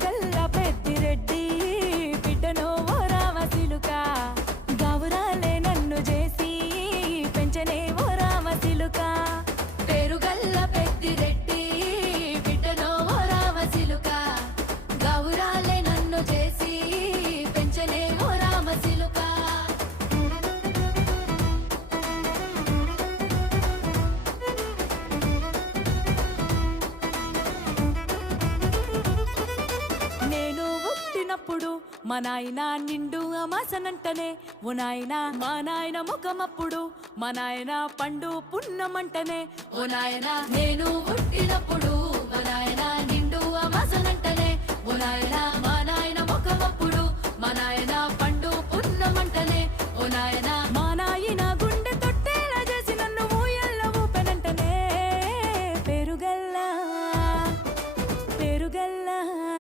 పేరుగల్ల పెద్దిరెడ్డి బిడ్డను ఓ రామచిలుక గౌరాలే నన్ను చేసి పెంచనే ఓ రామచిలుక పేరుగల్ల పెద్దిరెడ్డి బిడ్డను ఓ రామచిలుక గౌరాలే నన్ను చేసి పెంచనే ఓ రామచిలుక మా నాయన నిండు అమాసనంటనే ఓ నాయన మా నాయన ముఖమప్పుడు మా నాయన పండు పున్నమంటనే ఓ నాయన నేను పుట్టినప్పుడు